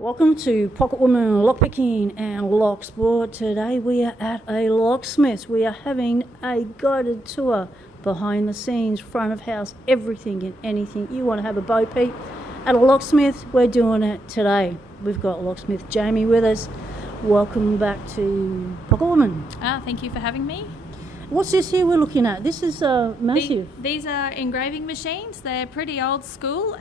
Welcome to Pocket Woman Lockpicking and Lock Sport. Today we are at a locksmith. We are having a guided tour behind the scenes, front of house, everything and anything. You want to have a bo peep at a locksmith, we're doing it today. We've got locksmith Jamie with us. Welcome back to Pocket Woman. Thank you for having me. What's this here we're looking at? This is massive. These are engraving machines. They're pretty old school.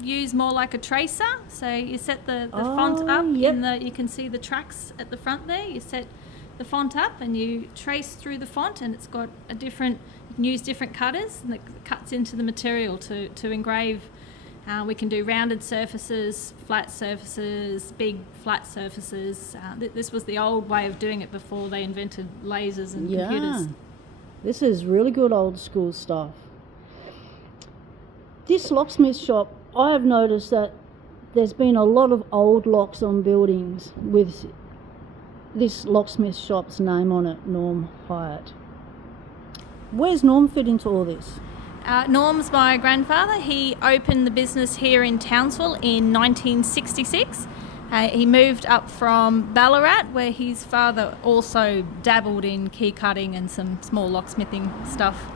Use more like a tracer. So you set the font up. Yep. You can see the tracks at the front there. You set the font up and you trace through the font, and it's got a different. You can use different cutters, and it cuts into the material to engrave. We can do rounded surfaces, flat surfaces, big flat surfaces. This was the old way of doing it before they invented lasers and computers. This is really good old school stuff. This locksmith shop, I have noticed that there's been a lot of old locks on buildings with this locksmith shop's name on it, Norm Hyatt. Where's Norm fit into all this? Norm's my grandfather. He opened the business here in Townsville in 1966. He moved up from Ballarat, where his father also dabbled in key cutting and some small locksmithing stuff.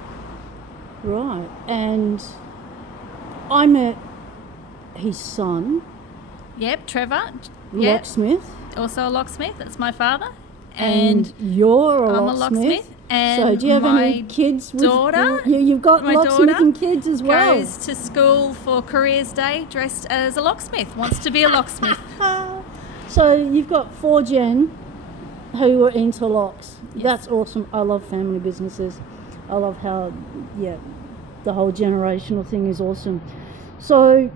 Right, and I met his son. Yep, Trevor. Locksmith. Also a locksmith. That's my father. And you're a I'm locksmith. a locksmith. And so do you have any kids with daughter? You've got locksmithing kids as well. Goes to school for Careers Day dressed as a locksmith, wants to be a locksmith. So you've got 4 gen who are into locks. Yes. That's awesome. I love family businesses. I love how, the whole generational thing is awesome. So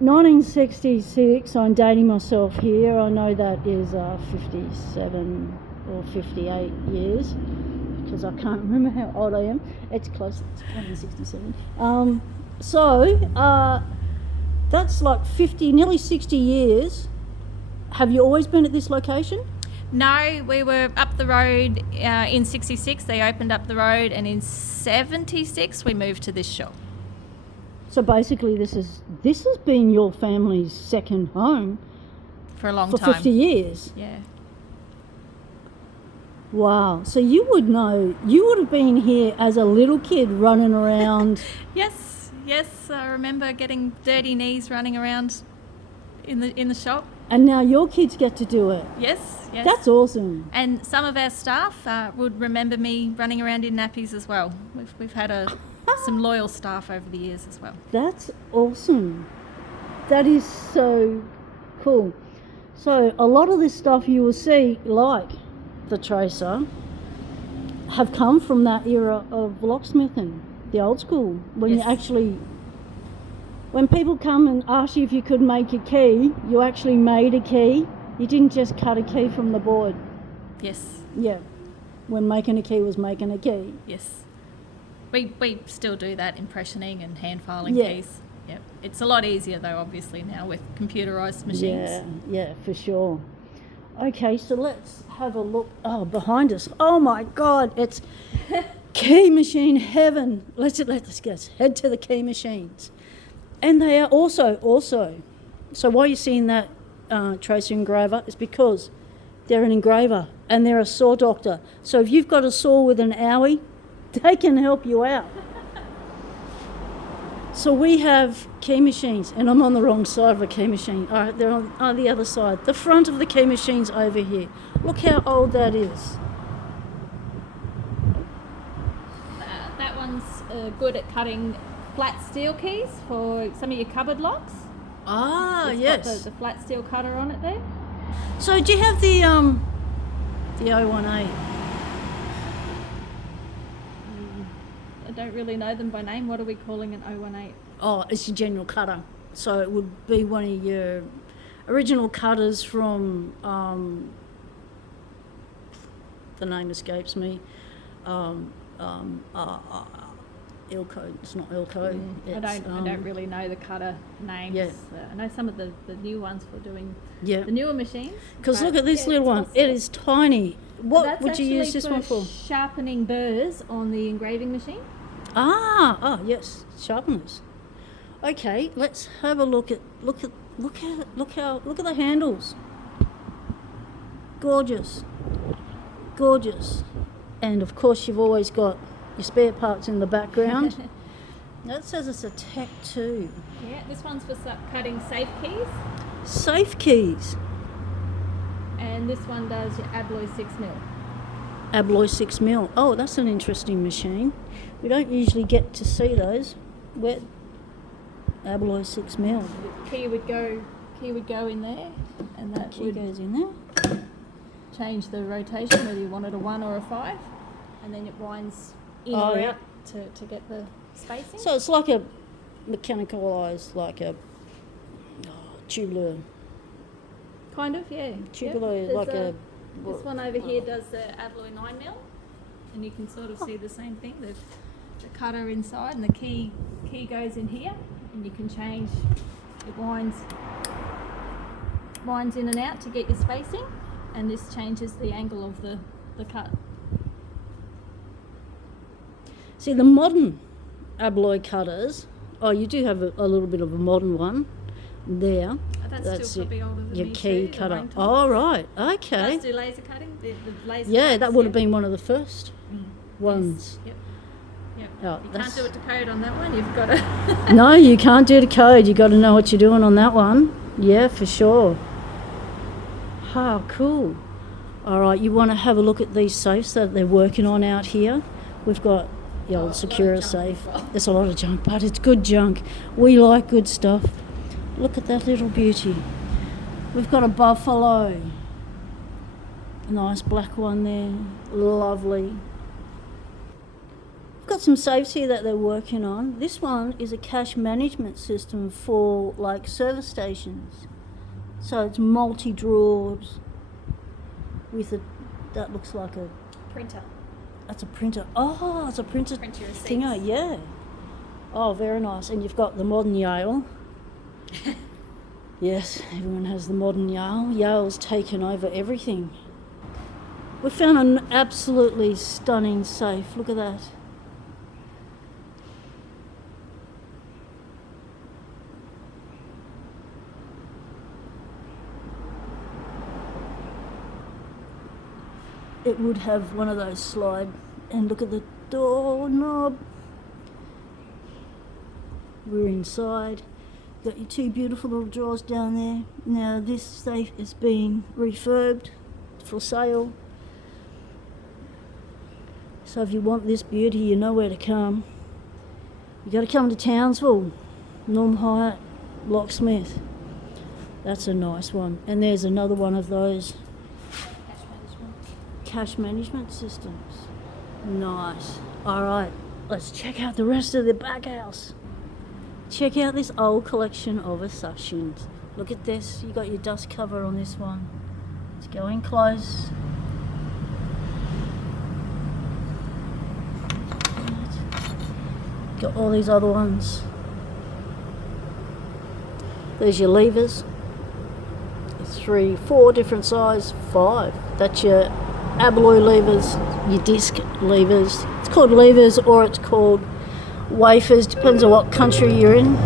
1966, I'm dating myself here. I know that is 57 or 58 years. Because I can't remember how old I am. It's close. It's only 67. That's like 50, nearly 60 years. Have you always been at this location? No, we were up the road in 66. They opened up the road, and in 76 we moved to this shop. So basically, this has been your family's second home for a long time. For 50 years. Yeah. Wow. So you would have been here as a little kid running around. Yes. I remember getting dirty knees running around in the shop. And now your kids get to do it. Yes. That's awesome. And some of our staff would remember me running around in nappies as well. We've had some loyal staff over the years as well. That's awesome. That is so cool. So a lot of this stuff you will see, like the tracer, have come from that era of locksmithing, the old school, when when people come and ask you if you could make a key, you actually made a key. You didn't just cut a key from the board. Yes. Yeah. When making a key was making a key. Yes. We still do that, impressioning and hand filing keys. Yep. It's a lot easier though, obviously, now with computerized machines. Yeah, for sure. Okay, so let's have a look. Oh, behind us. Oh my God, it's key machine heaven. Let's head to the key machines. And they are also. So why you're seeing that tracer engraver is because they're an engraver and they're a saw doctor. So if you've got a saw with an owie, they can help you out. So we have key machines, and I'm on the wrong side of a key machine. All right, they're on the other side. The front of the key machine's over here. Look how old that is. That one's good at cutting flat steel keys for some of your cupboard locks. Yes. Got the flat steel cutter on it there. So do you have the 018? I don't really know them by name. What are we calling an 018? Oh, it's your general cutter. So it would be one of your original cutters from, the name escapes me, Ilco. It's not Ilco. I don't really know the cutter names. Yeah. I know some of the new ones for doing the newer machines. Because look at this little one. Awesome. It is tiny. What would you use this one for? Sharpening burrs on the engraving machine. Yes, sharpeners. Okay, let's have a look at Look at it. Look at the handles. Gorgeous. Gorgeous. And of course you've always got your spare parts in the background. That says it's a Tech 2. Yeah, this one's for cutting safe keys. Safe keys. And this one does your alloy 6mm. Alloy 6mm. Oh, that's an interesting machine. We don't usually get to see those. Where alloy 6mm. The key would go in there, and that Key would goes in there. change the rotation whether you wanted a 1 or a 5, and then it winds in Oh, or yeah. out to get the spacing. So it's like a mechanicalised, like a tubular. Kind of, yeah. Tubular, Yep. like There's a. this one over here does the alloy 9mm, and you can sort of see the same thing. The cutter inside, and the key goes in here, and you can change. It winds in and out to get your spacing, and this changes the angle of the cut. See, the modern alloy cutters. Oh, you do have a little bit of a modern one there. That's still probably older than your me key too, the cutter. Wayne Oh, right. Okay. Does do laser cutting. The laser Yeah, cuts, that would have been one of the first ones. Yes. Yep. Oh, You can't do it to code on that one. You've got to. No, you can't do the code. You got to know what you're doing on that one. Yeah, for sure. How cool. All right, you want to have a look at these safes that they're working on out here. We've got the old Secura safe. There's a lot of junk, but it's good junk. We like good stuff. Look at that little beauty. We've got a Buffalo. Nice black one there. Lovely. We've got some safes here that they're working on. This one is a cash management system for like service stations. So it's multi-drawers with a, that looks like a, Printer. that's a printer. Oh, it's a printer Print your receipts. thinger, yeah. Oh, very nice. And you've got the modern Yale. Yes, everyone has the modern Yale. Yale's taken over everything. We found an absolutely stunning safe. Look at that. It would have one of those slide, and look at the door knob. We're inside. Got your two beautiful little drawers down there. Now this safe is being refurbed for sale. So if you want this beauty, you know where to come. You got to come to Townsville, Norm Hyatt Locksmith. That's a nice one. And there's another one of those cash management systems. Nice. All right, let's check out the rest of the back house. Check out this old collection of accessions. Look at this. You got your dust cover on this one. Let's go in close. Got all these other ones. There's your levers. 3, 4 different size, 5. That's your alloy levers, your disc levers. It's called levers or it's called wafers, depends on what country you're in.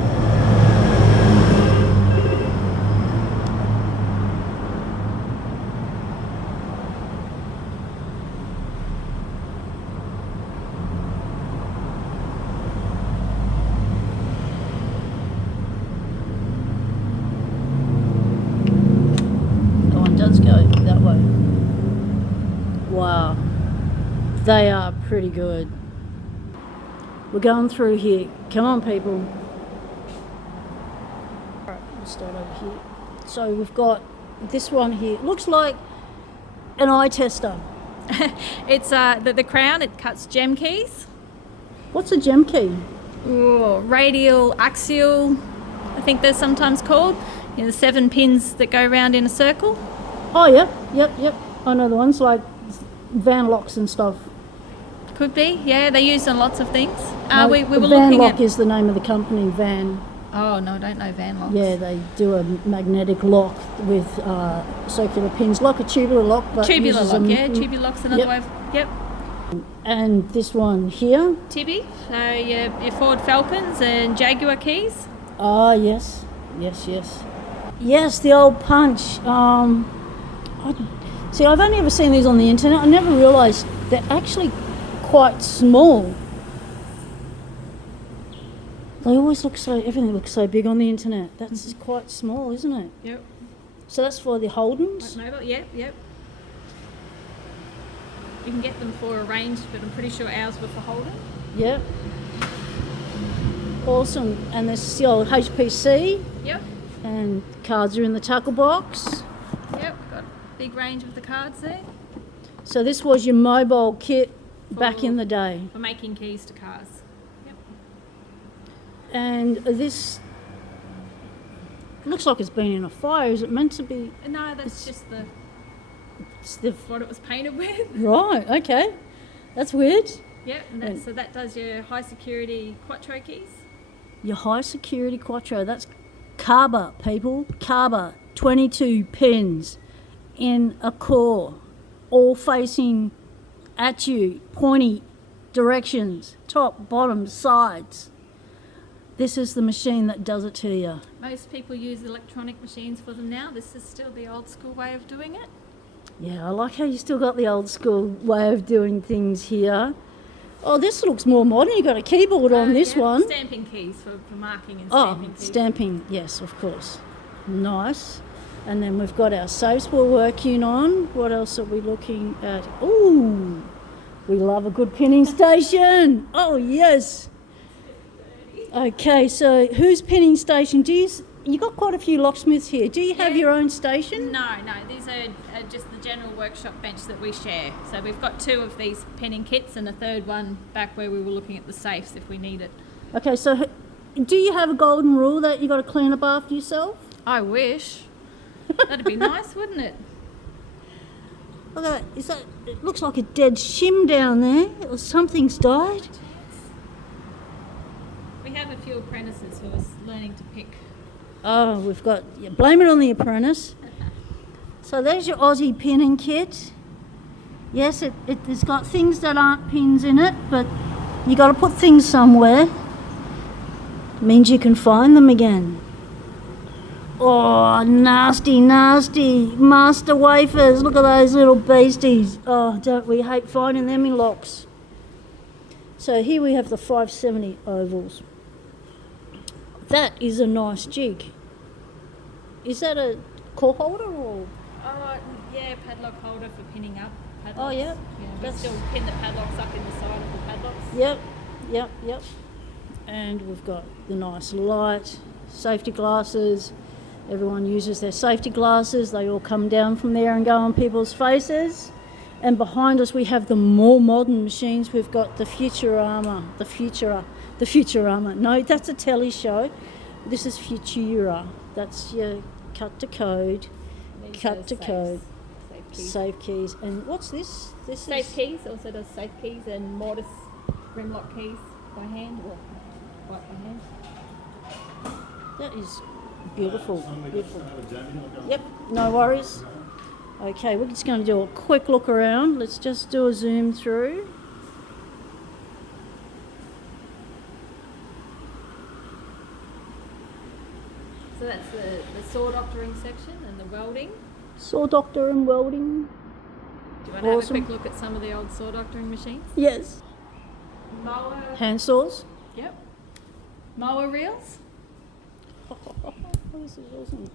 That one does go that way. Wow, they are pretty good. We're going through here. Come on, people. Alright, we'll start over here. So we've got this one here. Looks like an eye tester. It's the crown. It cuts gem keys. What's a gem key? Ooh, radial, axial, I think they're sometimes called. You know, the 7 pins that go round in a circle. Oh, yeah. Yep. I know the ones like van locks and stuff. Could be, yeah. They're used on lots of things. No, We were Van looking Lock at. is the name of the company, Van. Oh no, I don't know van locks. Yeah, they do a magnetic lock with circular pins, like a tubular lock. But Tubular uses lock, a- yeah. Tubular lock's another Yep. way of. Yep. And this one here. Tibby. So your Ford Falcons and Jaguar keys. Ah, yes. Yes, the old punch. See, I've only ever seen these on the internet. I never realised they're actually quite small. They always look so, everything looks so big on the internet. That's quite small, isn't it? Yep. So that's for the Holdens? Like mobile, yep. You can get them for a range, but I'm pretty sure ours were for Holden. Yep. Awesome. And there's the old HPC. Yep. And cards are in the tackle box. Yep, got a big range of the cards there. So this was your mobile kit back in the day. For making keys to cars. Yep. And this looks like it's been in a fire. Is it meant to be? No, that's just It's the what it was painted with. right. Okay, that's weird. Yep, and so that does your high security Quattro keys. Your high security Quattro. That's Carber, people. Carber. 22 pins in a core, all facing at you, pointy directions, top, bottom, sides. This is the machine that does it to you. Most people use electronic machines for them now. This is still the old school way of doing it. Yeah, I like how you still got the old school way of doing things here. Oh, this looks more modern. You've got a keyboard on this one. Stamping keys for marking and Oh, stamping keys. stamping, yes, of course. Nice. And then we've got our safes we're working on. What else are we looking at? Ooh, we love a good pinning station. Oh, yes. Okay, so whose pinning station? You got quite a few locksmiths here. Do you have your own station? No, these are just the general workshop bench that we share. So we've got 2 of these pinning kits and a third one back where we were looking at the safes if we need it. Okay, so do you have a golden rule that you got to clean up after yourself? I wish. That'd be nice, wouldn't it? Look at that. It looks like a dead shim down there. Or something's died. We have a few apprentices who are learning to pick. Oh, we've got... blame it on the apprentice. So there's your Aussie pinning kit. Yes, it's got things that aren't pins in it, but you got to put things somewhere. Means you can find them again. Oh, nasty, nasty. Master wafers. Look at those little beasties. Oh, don't we hate finding them in locks. So here we have the 570 ovals. That is a nice jig. Is that a core holder or? Oh, yeah, padlock holder for pinning up padlocks. Oh, yeah. We still pin the padlocks up in the side of the padlocks. Yep. And we've got the nice light, safety glasses. Everyone uses their safety glasses. They all come down from there and go on people's faces. And behind us we have the more modern machines. We've got the Futurama. No, that's a telly show. This is Futura. That's your cut to code. Safe keys. And what's this? Safe keys, also does safe keys and mortise rim lock keys by hand or by hand. That is beautiful. Yep, no worries. Okay, we're just going to do a quick look around. Let's just do a zoom through. So that's the saw doctoring section and the welding. Saw doctor and welding. Do you want to have a quick look at some of the old saw doctoring machines? Yes. Mower. Hand saws. Yep. Mower reels. This is awesome.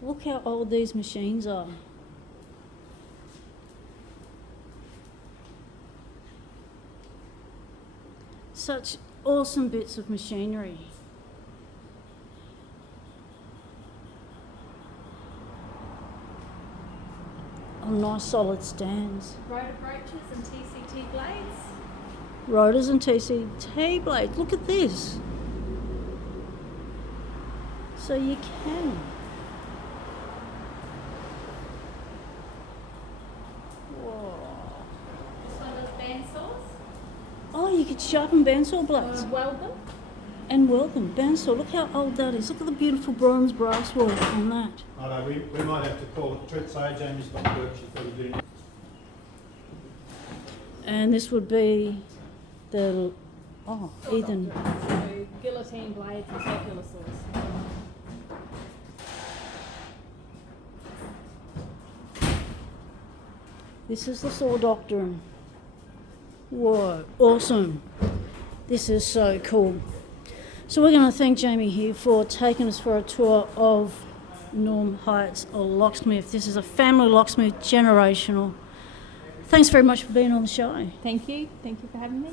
Look how old these machines are. Such awesome bits of machinery. On nice solid stands. Rotor broaches and TCT blades. Rotors and TCT blades. Look at this. So you can. Whoa. This one does bandsaws. Oh, you could sharpen bandsaw blades. Weld them. And weld them. Bandsaw. Look how old that is. Look at the beautiful bronze brass work on that. I know, we might have to call it treat, say Jamie's got work she's got to do. And this would be the... Oh, Ethan. So guillotine blades and circular saws. This is the saw doctrine. Whoa, awesome. This is so cool. So we're going to thank Jamie here for taking us for a tour of Norm Hyatt's Locksmith. This is a family locksmith, generational. Thanks very much for being on the show. Thank you for having me.